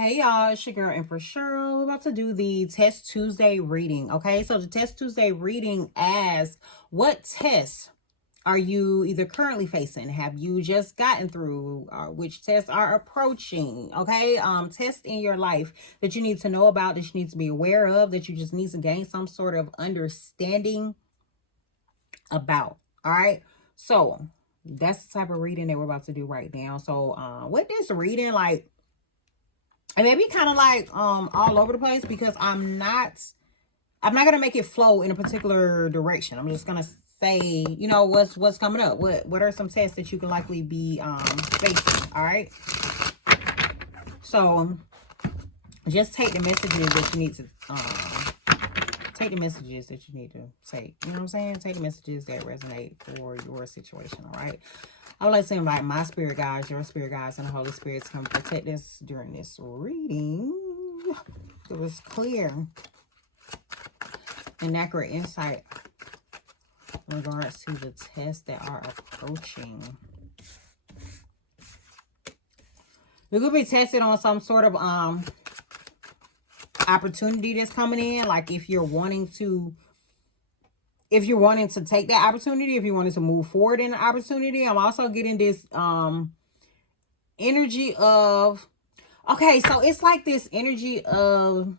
Hey y'all, it's your girl Empress Cheryl. We're about to do the Test Tuesday reading. Okay, so the Test Tuesday reading asks, what tests are you either currently facing? Have you just gotten through? Which tests are approaching? Okay, tests in your life that you need to know about, that you need to be aware of, that you just need to gain some sort of understanding about. All right, so that's the type of reading that we're about to do right now. So with this reading, like, it may be kind of like all over the place because I'm not gonna make it flow in a particular direction. I'm just gonna say, you know, what's coming up. What are some tests that you can likely be facing? All right, so just take the messages that you need to take the messages that you need to take. You know what I'm saying? Take the messages that resonate for your situation. All right, I would like to invite my spirit guides, your spirit guides, and the Holy Spirit to come protect us during this reading. It was clear and accurate insight in regards to the tests that are approaching. You could be tested on some sort of opportunity that's coming in. Like if you're wanting to take that opportunity, if you wanted to move forward in the opportunity. I'm also getting this energy of, okay, so it's like this energy of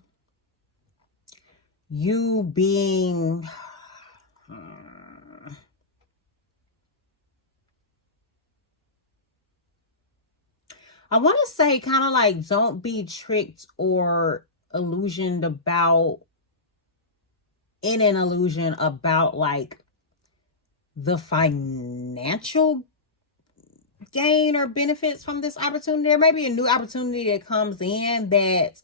you being I want to say kind of like, don't be tricked or illusioned about, in an illusion about like the financial gain or benefits from this opportunity. There may be a new opportunity that comes in that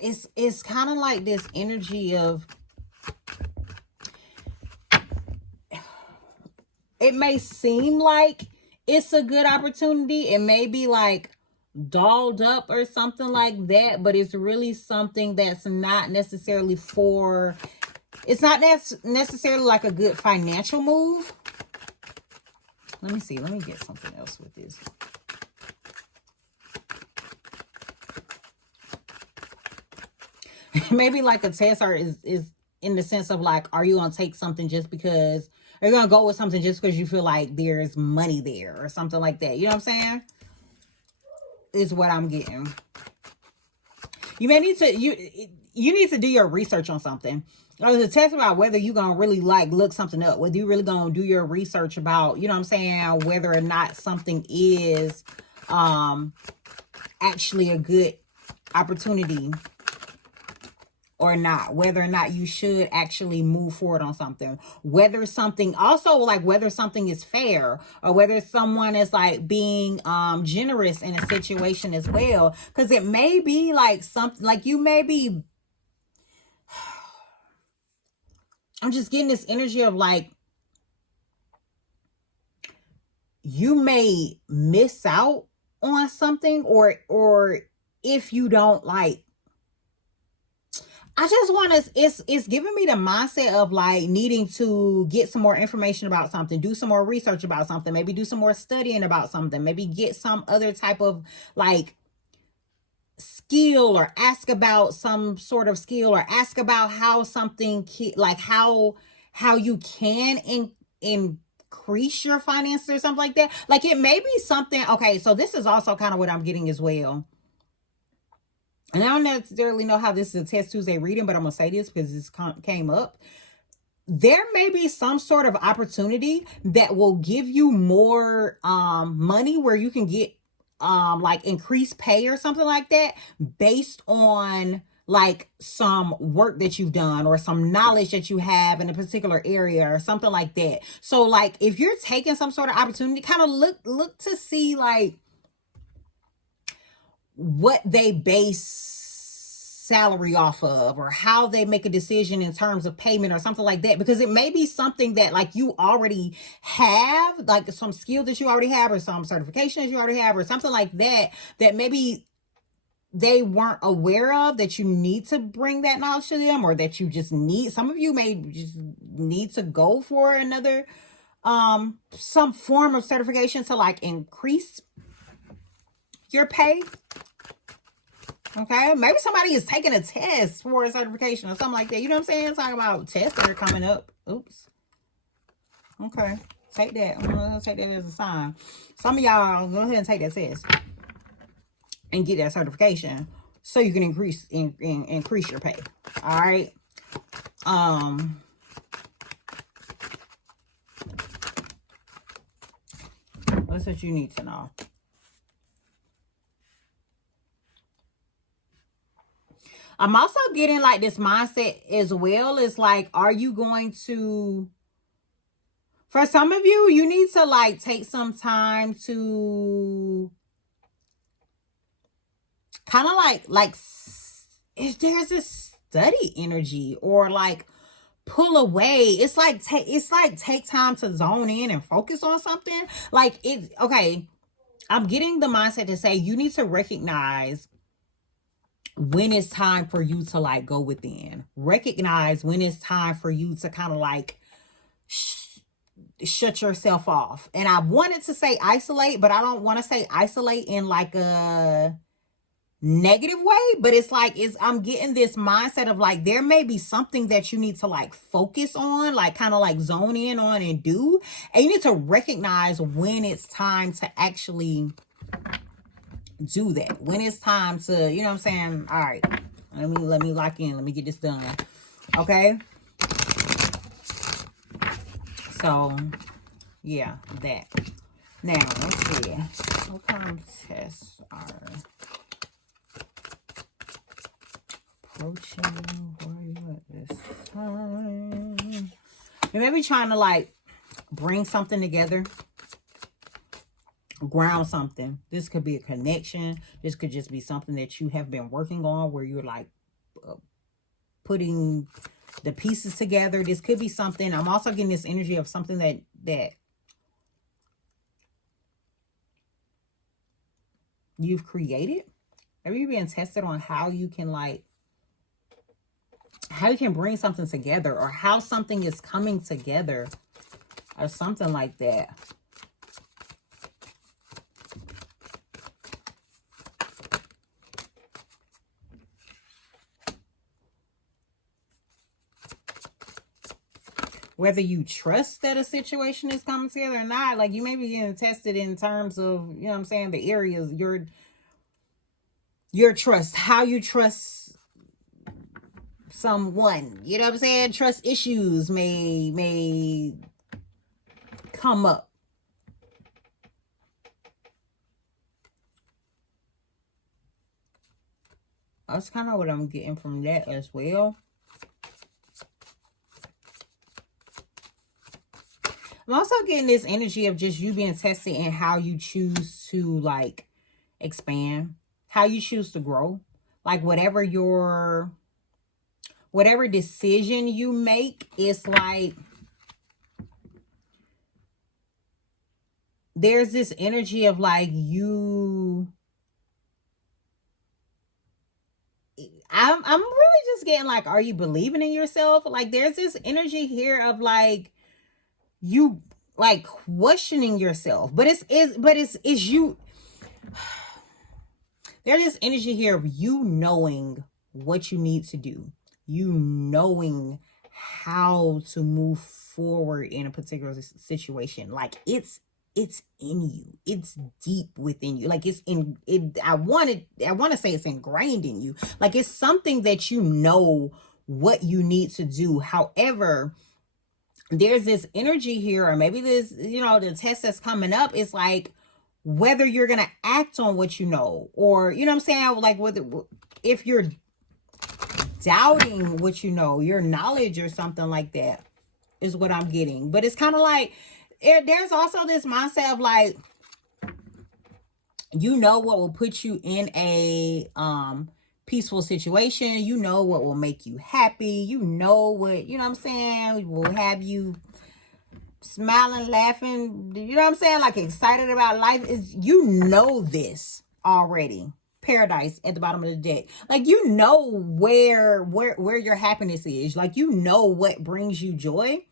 it's kind of like this energy of, it may seem like it's a good opportunity. It may be like dolled up or something like that, but it's really something that's not necessarily for, it's not necessarily like a good financial move. Let me see. Let me get something else with this. Maybe like a test or is in the sense of like, are you going to take something just because, are you going to go with something just because you feel like there's money there or something like that? You know what I'm saying? Is what I'm getting. You may need to, you need to do your research on something. There's a test about whether you're going to really like look something up, whether you really going to do your research about, you know what I'm saying, whether or not something is actually a good opportunity or not, whether or not you should actually move forward on something, whether something, also like whether something is fair or whether someone is like being generous in a situation as well. Because it may be like something like you may be, I'm just getting this energy of like, you may miss out on something, or if you don't like, I just want to, it's giving me the mindset of like needing to get some more information about something, do some more research about something, maybe do some more studying about something, maybe get some other type of like skill, or ask about some sort of skill, or ask about how something like how you can increase your finances or something like that. Like it may be something. Okay, so this is also kind of what I'm getting as well. And I don't necessarily know how this is a Test Tuesday reading, but I'm going to say this because this came up. There may be some sort of opportunity that will give you more money, where you can get like increased pay or something like that, based on like some work that you've done or some knowledge that you have in a particular area or something like that. So like if you're taking some sort of opportunity, kind of look to see like what they base salary off of, or how they make a decision in terms of payment or something like that, because it may be something that like you already have, like some skill that you already have, or some certification that you already have, or something like that, that maybe they weren't aware of, that you need to bring that knowledge to them, or that you just need, some of you may just need to go for another some form of certification to like increase your pay. Okay, maybe somebody is taking a test for a certification or something like that. You know what I'm saying? Talking about tests that are coming up. Oops. Okay, take that. I'm gonna take that as a sign. Some of y'all go ahead and take that test and get that certification so you can increase your pay. All right. What's what you need to know? I'm also getting like this mindset as well. It's like, are you going to, for some of you, you need to like take some time to kind of like if there's a study energy or like pull away. It's like take time to zone in and focus on something. Like it's okay. I'm getting the mindset to say you need to recognize when it's time for you to like go within. Recognize when it's time for you to kind of like shut yourself off. And I wanted to say isolate, but I don't want to say isolate in like a negative way, but it's like I'm getting this mindset of like there may be something that you need to like focus on, like kind of like zone in on and do, and you need to recognize when it's time to actually do that, when it's time to, you know what I'm saying? All right, let me lock in, let me get this done. Okay, so yeah, that. Now let's see what kind of tests are approaching. Where are you at this time? You may be trying to like bring something together, ground something. This could be a connection. This could just be something that you have been working on where you're like putting the pieces together. This could be something. I'm also getting this energy of something that you've created. Have you been tested on how you can bring something together, or how something is coming together, or something like that? Whether you trust that a situation is coming together or not, like you may be getting tested in terms of, you know what I'm saying, the areas, your trust, how you trust someone, you know what I'm saying? Trust issues may come up. That's kind of what I'm getting from that as well. I'm also getting this energy of just you being tested in how you choose to like expand, how you choose to grow. Like whatever decision you make, it's like there's this energy of like I'm really just getting like, are you believing in yourself? Like there's this energy here of like you like questioning yourself, but it's you. There's this energy here of you knowing what you need to do, you knowing how to move forward in a particular situation. Like it's in you, it's deep within you, like it's in it. I want to say it's ingrained in you, like it's something that you know what you need to do. However, there's this energy here, or maybe this, you know, the test that's coming up is like whether you're going to act on what you know, or, you know what I'm saying? Like if you're doubting what you know, your knowledge or something like that is what I'm getting. But it's kind of like, there's also this mindset of like, you know what will put you in a peaceful situation. You know what will make you happy. You know what, you know what I'm saying, will have you smiling, laughing, you know what I'm saying, like excited about life. Is, you know, this already. Paradise at the bottom of the deck. Like you know where your happiness is. Like you know what brings you joy.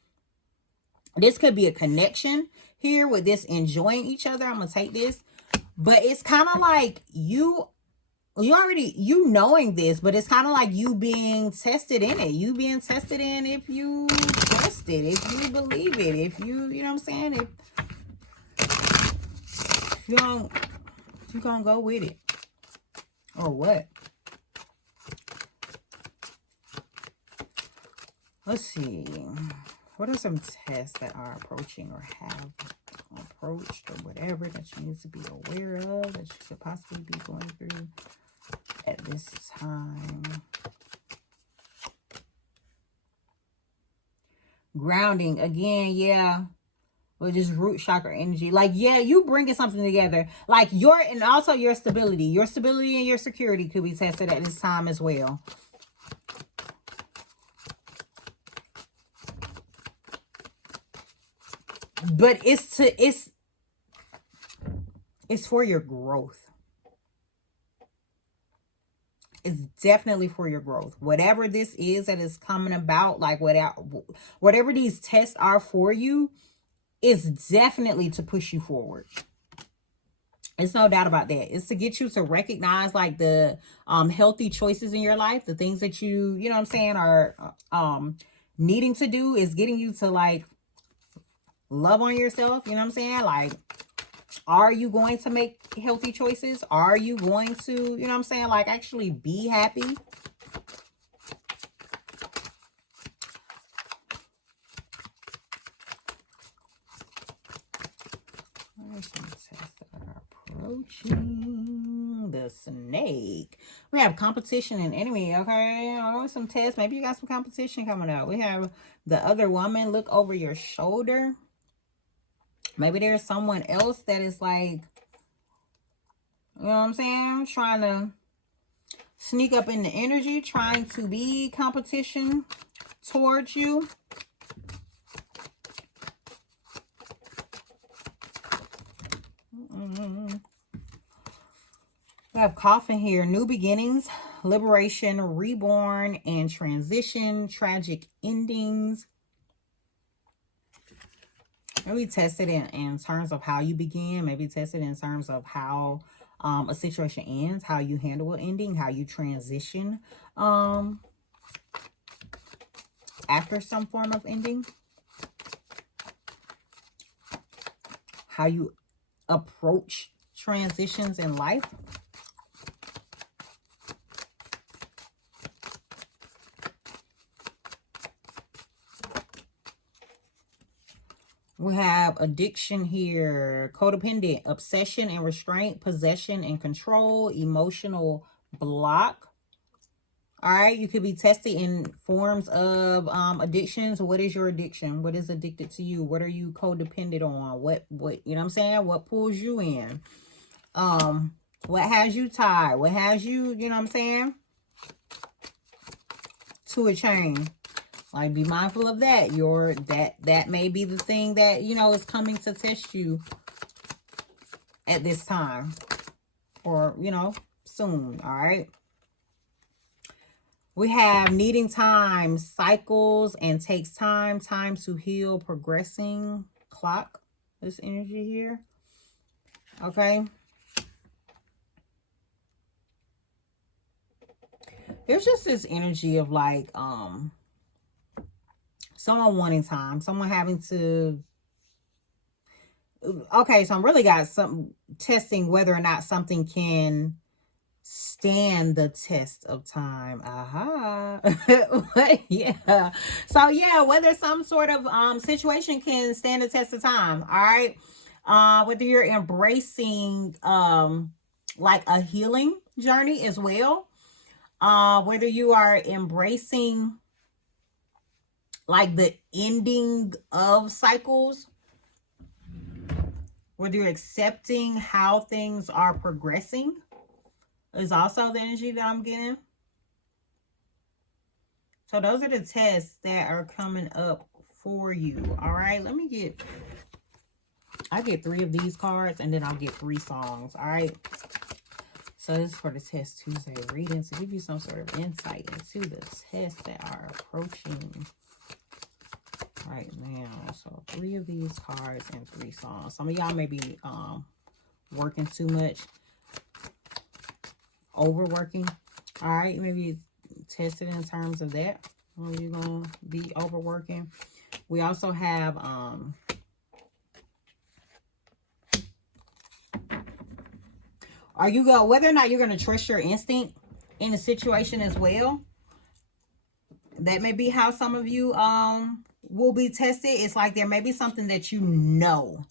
This could be a connection here with this enjoying each other. I'm going to take this. But it's kind of like you knowing this, but it's kind of like you being tested in it. You being tested in if you trust it, if you believe it, if you, you know what I'm saying? If you gonna go with it. Or what? Let's see. What are some tests that are approaching or have approached or whatever that you need to be aware of that you could possibly be going through at this time? Grounding. Again, yeah. With this root chakra energy. Like, yeah, you bringing something together. Like, and also your stability. Your stability and your security could be tested at this time as well. But it's for your growth. It's definitely for your growth. Whatever this is that is coming about, like whatever these tests are for you, it's definitely to push you forward. It's no doubt about that. It's to get you to recognize like the healthy choices in your life, the things that you know what I'm saying, are needing to do. Is getting you to like love on yourself, you know what I'm saying? Like, are you going to make healthy choices? Are you going to, you know what I'm saying, like actually be happy? There's some tests that are approaching. The snake. We have competition and enemy, okay? Oh, some tests. Maybe you got some competition coming up. We have the other woman. Look over your shoulder. Maybe there's someone else that is like, you know what I'm saying, trying to sneak up in the energy, trying to be competition towards you. We have coffin here. New beginnings, liberation, reborn, and transition, tragic endings. Maybe test it in terms of how you begin. Maybe test it in terms of how a situation ends, how you handle an ending, how you transition after some form of ending. How you approach transitions in life. We have addiction here, codependent, obsession and restraint, possession and control, emotional block. All right, you could be tested in forms of addictions. What is your addiction? What is addicted to you? What are you codependent on? What you know what I'm saying? What pulls you in? What has you tied? What has you, you know what I'm saying, to a chain? Like, be mindful of that. That may be the thing that, you know, is coming to test you at this time. Or, you know, soon. All right. We have needing time, cycles, and takes time. Time to heal, progressing, clock. This energy here. Okay. There's just this energy of like, someone wanting time, someone having to, okay, so I'm really got some testing whether or not something can stand the test of time. Yeah. So yeah, whether some sort of situation can stand the test of time. All right. Whether you're embracing like a healing journey as well. Whether you are embracing like the ending of cycles, whether you're accepting how things are progressing, is also the energy that I'm getting. So those are the tests that are coming up for you. All right, I get 3 of these cards and then I'll get 3 songs. All right. So this is for the Test Tuesday reading to give you some sort of insight into the tests that are approaching Right now. So 3 of these cards and 3 songs. Some of y'all may be working too much, overworking. All right, maybe test it in terms of that. Or you're gonna be overworking. We also have whether or not you're gonna trust your instinct in a situation as well. That may be how some of you will be tested. It's like there may be something that you know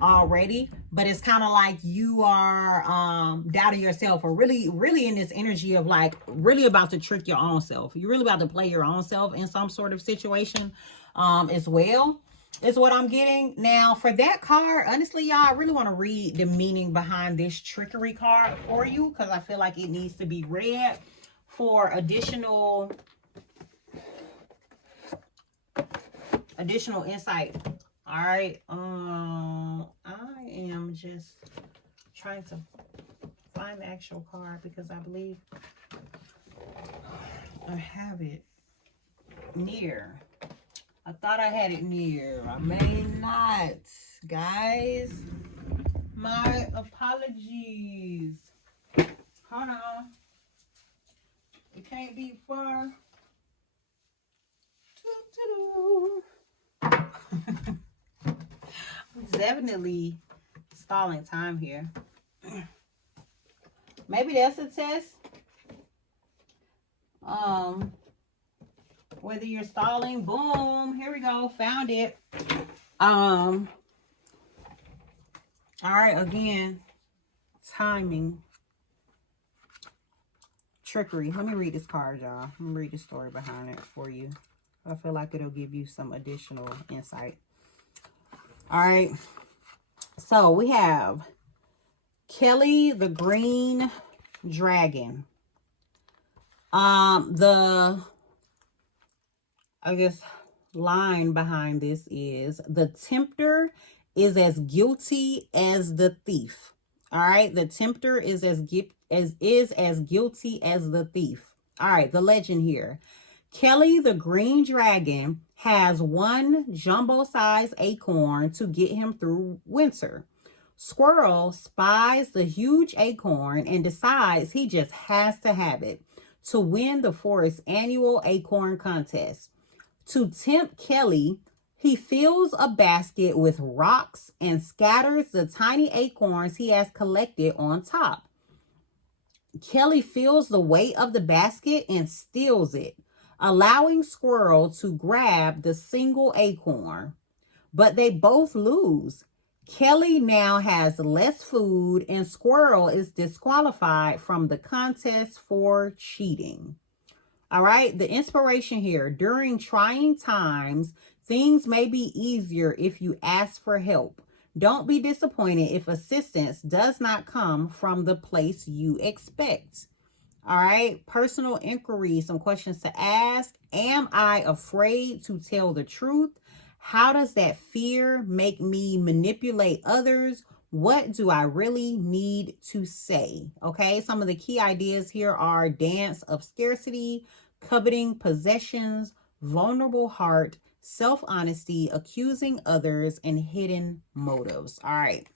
already, but it's kind of like you are doubting yourself, or really in this energy of like really about to trick your own self. You're really about to play your own self in some sort of situation as well, is what I'm getting. Now for that card, honestly y'all, I really want to read the meaning behind this trickery card for you, because I feel like it needs to be read for additional insight. All right, I am just trying to find the actual card because I believe I have it near. I thought I had it near. I may not, guys. My apologies. Hold on. It can't be far. Definitely stalling time here. Maybe that's a test. Whether you're stalling, boom, here we go, found it. All right, again, timing, trickery. Let me read this card, y'all. Let me read the story behind it for you. I feel like it'll give you some additional insight. All right, so we have Kelly the Green Dragon. I guess line behind this is the tempter is as guilty as the thief. All right, the tempter is as guilty as the thief. All right, the legend here. Kelly the Green Dragon has one jumbo-sized acorn to get him through winter. Squirrel spies the huge acorn and decides he just has to have it to win the forest's annual acorn contest. To tempt Kelly, he fills a basket with rocks and scatters the tiny acorns he has collected on top. Kelly feels the weight of the basket and steals it, allowing Squirrel to grab the single acorn. But they both lose. Kelly now has less food and Squirrel is disqualified from the contest for cheating. All right, the inspiration here. During trying times, things may be easier if you ask for help. Don't be disappointed if assistance does not come from the place you expect. All right, personal inquiry, some questions to ask. Am I afraid to tell the truth? How does that fear make me manipulate others? What do I really need to say? Okay, some of the key ideas here are dance of scarcity, coveting possessions, vulnerable heart, self-honesty, accusing others, and hidden motives. All right,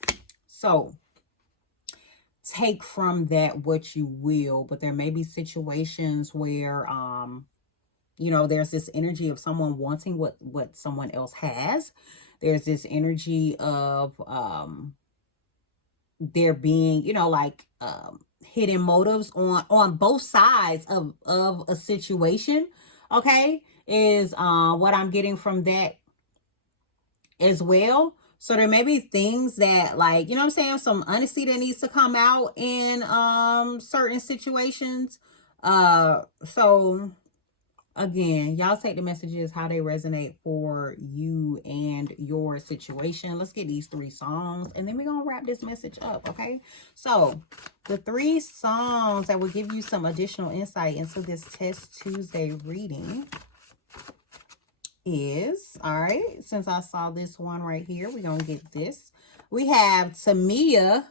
so take from that what you will, but there may be situations where you know, there's this energy of someone wanting what someone else has. There's this energy of there being, you know, like hidden motives on both sides of a situation. Okay, is what I'm getting from that as well. So there may be things that, like, you know what I'm saying, some honesty that needs to come out in certain situations. So again, y'all take the messages how they resonate for you and your situation. Let's get these 3 songs and then we're gonna wrap this message up. Okay, so the 3 songs that will give you some additional insight into this Test Tuesday reading is, all right, since I saw this one right here, we're gonna get this. We have Tamia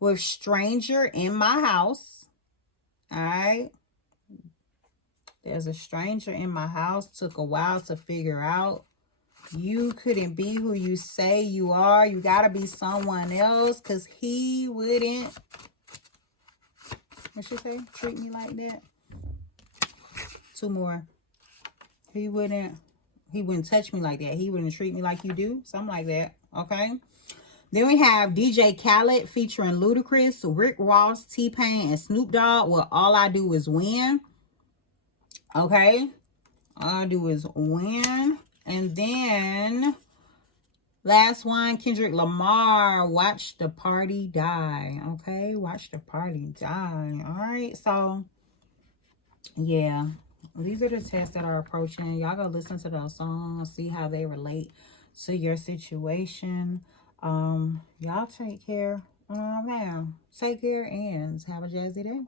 with Stranger in My House. All right, there's a stranger in my house. Took a while to figure out. You couldn't be who you say you are. You got to be someone else because he wouldn't, what should say? Treat me like that. 2 more. He wouldn't touch me like that. He wouldn't treat me like you do. Something like that. Okay. Then we have DJ Khaled featuring Ludacris, Rick Ross, T-Pain, and Snoop Dogg. Well, all I do is win. Okay. All I do is win. And then last one, Kendrick Lamar, Watch the Party Die. Okay. Watch the Party Die. All right. So, yeah. These are the tests that are approaching. Y'all go listen to those songs, see how they relate to your situation. Y'all take care. Now, take care and have a jazzy day.